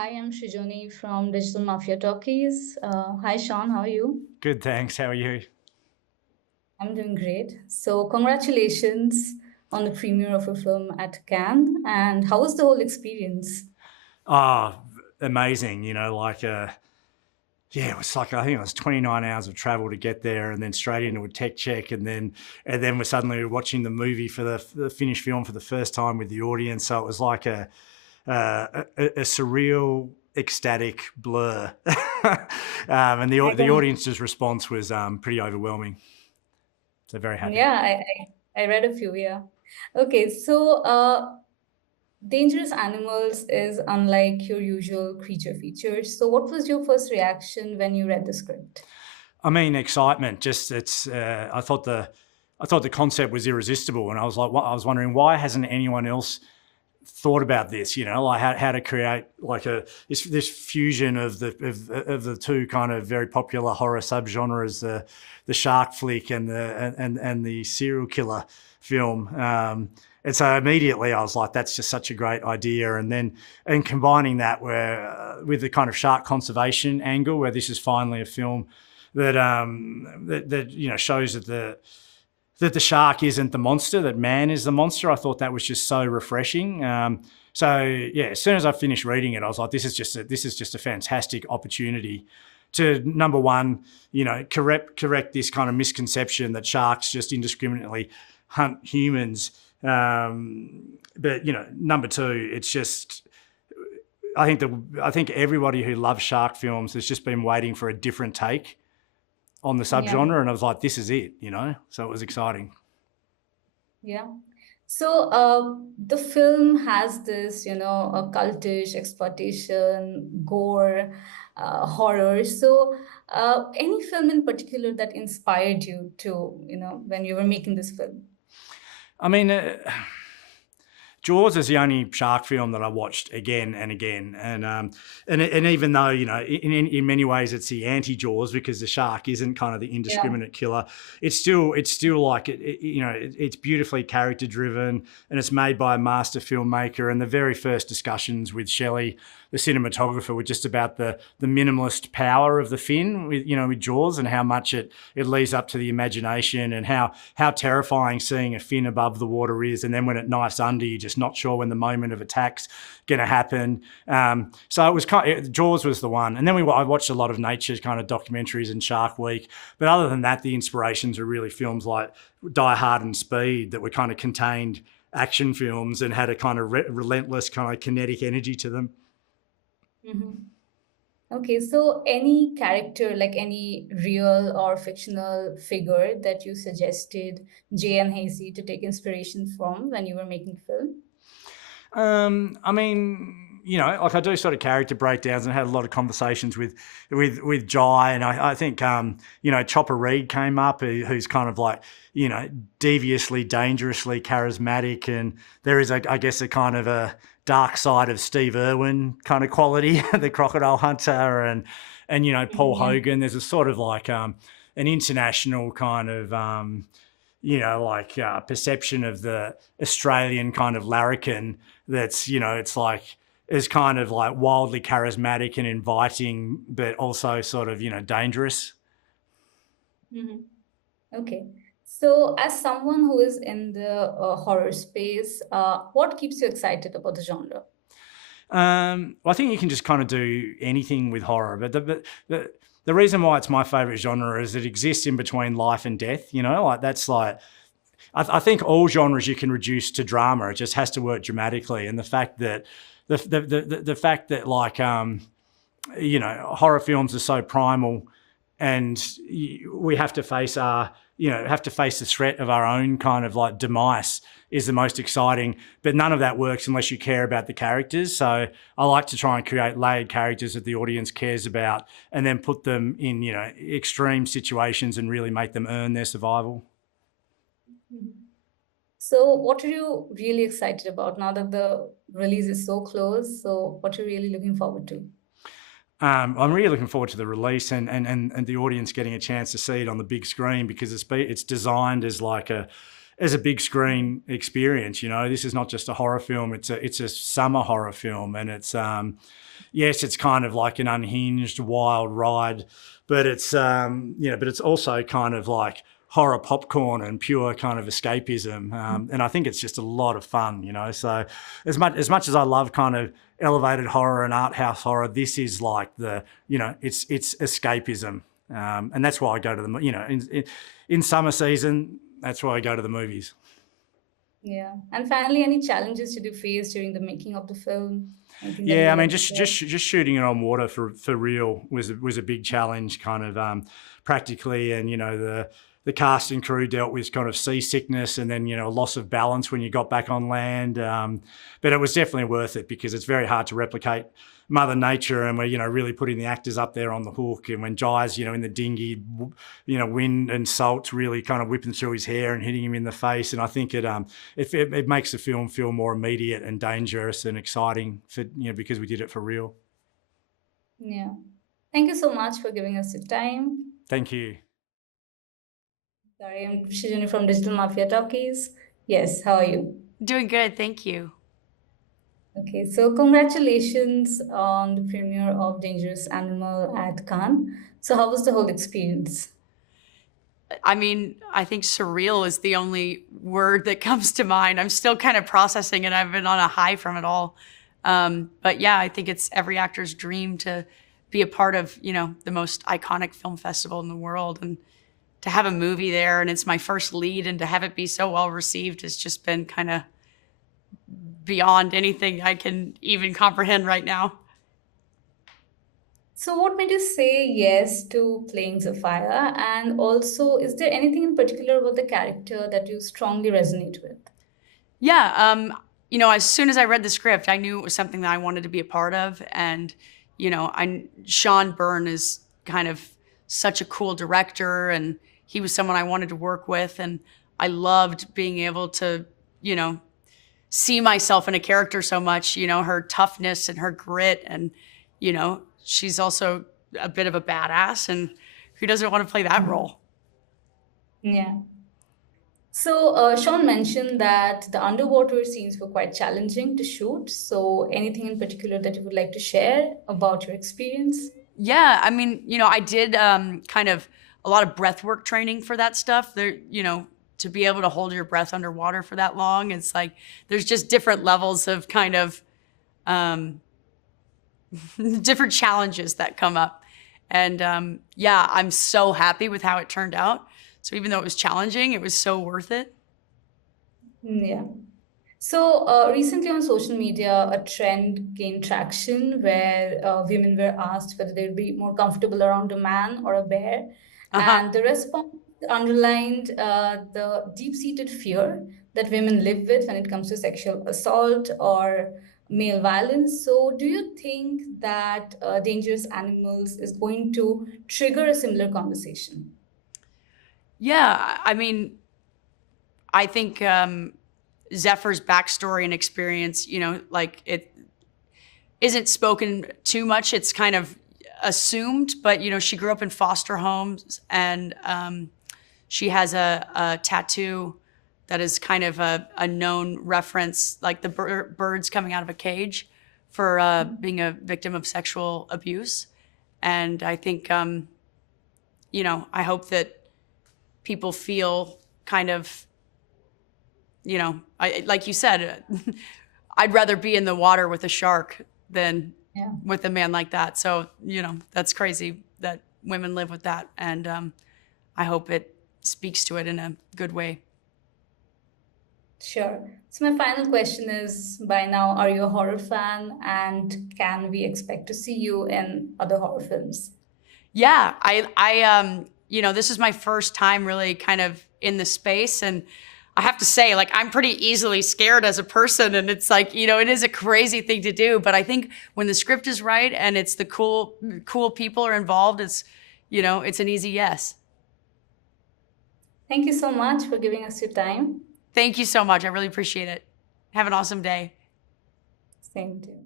Hi, I'm Srijoni from Digital Mafia Talkies. Hi, Sean, how are you? Good, thanks. How are you? I'm doing great. So, congratulations on the premiere of your film at Cannes. And how was the whole experience? Oh, amazing. Yeah, it was like, I think it was 29 hours of travel to get there and then straight into a tech check. And then we're suddenly watching the movie for the finished film for the first time with the audience. So it was like a surreal, ecstatic blur. And I the can, audience's response was pretty overwhelming. So very happy. yeah, I read a few, yeah. Okay, so Dangerous Animals is unlike your usual creature features. So, what was your first reaction when you read the script? I mean, excitement. Just it's. I thought the concept was irresistible, and I was like, I was wondering why hasn't anyone else thought about this? You know, like how to create like this fusion of the two kind of very popular horror subgenres, the shark flick and the serial killer film. And so immediately I was like, that's just such a great idea. And combining that with the kind of shark conservation angle, where this is finally a film that shows that the shark isn't the monster, that man is the monster. I thought that was just so refreshing. So yeah, as soon as I finished reading it, I was like, this is just a fantastic opportunity to, number one, correct this kind of misconception that sharks just indiscriminately hunt humans. But number two, it's just I think everybody who loves shark films has just been waiting for a different take on the Yeah. subgenre, and I was like, this is it, So it was exciting. Yeah. So the film has this, a cultish exploitation, gore, horror. So any film in particular that inspired you to, when you were making this film? I mean, Jaws is the only shark film that I watched again and again, and even though in many ways it's the anti Jaws because the shark isn't kind of the Yeah. indiscriminate killer, it's still like it's beautifully character driven and it's made by a master filmmaker. And the very first discussions with Shelley, the cinematographer, were just about the minimalist power of the fin with Jaws and how much it leaves up to the imagination and how terrifying seeing a fin above the water is, and then when it knifes under, you're just not sure when the moment of attack's going to happen. So it was Jaws was the one, and then I watched a lot of nature kind of documentaries and Shark Week. But other than that, the inspirations were really films like Die Hard and Speed that were kind of contained action films and had a kind of relentless kind of kinetic energy to them. Hmm. Okay, so any character, like any real or fictional figure that you suggested Jay and Hasey to take inspiration from when you were making the film? I mean, like I do sort of character breakdowns and had a lot of conversations with Jai, and I think Chopper Reed came up, who's kind of like deviously, dangerously charismatic, and there is I guess a kind of a dark side of Steve Irwin kind of quality, the crocodile hunter, and Paul Yeah. Hogan. There's a sort of like an international kind of perception of the Australian kind of larrikin that's, it's like, is kind of like wildly charismatic and inviting, but also sort of, dangerous. Mhm. Okay. So, as someone who is in the horror space, what keeps you excited about the genre? Well, I think you can just kind of do anything with horror, but the reason why it's my favorite genre is it exists in between life and death. Like that's like I think all genres you can reduce to drama. It just has to work dramatically, and the fact that the fact that like horror films are so primal, and we have to face the threat of our own kind of like demise is the most exciting. But none of that works unless you care about the characters. So I like to try and create layered characters that the audience cares about, and then put them in extreme situations and really make them earn their survival. Mhm. So, what are you really excited about now that the release is so close? So, what are you really looking forward to? I'm really looking forward to the release and the audience getting a chance to see it on the big screen, because it's designed as like a big screen experience. This is not just a horror film; it's a summer horror film, and yes, it's kind of like an unhinged, wild ride, but it's but it's also kind of like horror popcorn and pure kind of escapism. And I think it's just a lot of fun, So as much as I love kind of elevated horror and art house horror, this is like it's escapism, and that's why I go to the in summer season. That's why I go to the movies. Yeah. And finally, any challenges did you face during the making of the film? Anything that you Yeah, I would mean, like to just share? just just shooting it on water for real was a big challenge, kind of practically, and the cast and crew dealt with kind of seasickness and then loss of balance when you got back on land. But it was definitely worth it because it's very hard to replicate Mother Nature, and we're really putting the actors up there on the hook. And when Jai's in the dinghy, wind and salt's really kind of whipping through his hair and hitting him in the face, and I think it makes the film feel more immediate and dangerous and exciting for because we did it for real. Yeah. Thank you so much for giving us your time. Thank you. Sorry, I'm Srijoni from Digital Mafia Talkies. Yes, how are you? Doing good, thank you. Okay, so congratulations on the premiere of Dangerous Animal at Cannes. So how was the whole experience? I mean, I think surreal is the only word that comes to mind. I'm still kind of processing it. I've been on a high from it all. But yeah, I think it's every actor's dream to be a part of, the most iconic film festival in the world. And to have a movie there, and it's my first lead, and to have it be so well received has just been kind of beyond anything I can even comprehend right now. So what made you say yes to playing Zafira? And also, is there anything in particular about the character that you strongly resonate with? Yeah, as soon as I read the script, I knew it was something that I wanted to be a part of. And, Sean Byrne is kind of such a cool director, and he was someone I wanted to work with. And I loved being able to, see myself in a character so much, her toughness and her grit. And, she's also a bit of a badass, and who doesn't want to play that role? Yeah. So Sean mentioned that the underwater scenes were quite challenging to shoot. So anything in particular that you would like to share about your experience? Yeah, I mean, I did kind of a lot of breath work training for that stuff. There, to be able to hold your breath underwater for that long, it's like there's just different levels of kind of different challenges that come up. And yeah, I'm so happy with how it turned out. So even though it was challenging, it was so worth it. Yeah. So recently on social media, a trend gained traction where women were asked whether they'd be more comfortable around a man or a bear. Uh-huh. And the response underlined the deep-seated fear that women live with when it comes to sexual assault or male violence. So do you think that Dangerous Animals is going to trigger a similar conversation? Yeah, I mean, I think Zephyr's backstory and experience, like it isn't spoken too much. It's kind of assumed, but she grew up in foster homes, and she has a tattoo that is kind of a known reference, like the birds coming out of a cage, for being a victim of sexual abuse. And I think, I hope that people feel kind of, like you said, I'd rather be in the water with a shark than Yeah. with a man like that. So, that's crazy that women live with that. And I hope it speaks to it in a good way. Sure. So my final question is, by now, are you a horror fan? And can we expect to see you in other horror films? Yeah, this is my first time really kind of in the space. And I have to say, like, I'm pretty easily scared as a person. And it's like, it is a crazy thing to do. But I think when the script is right and it's the cool people are involved, it's an easy yes. Thank you so much for giving us your time. Thank you so much. I really appreciate it. Have an awesome day. Same to you.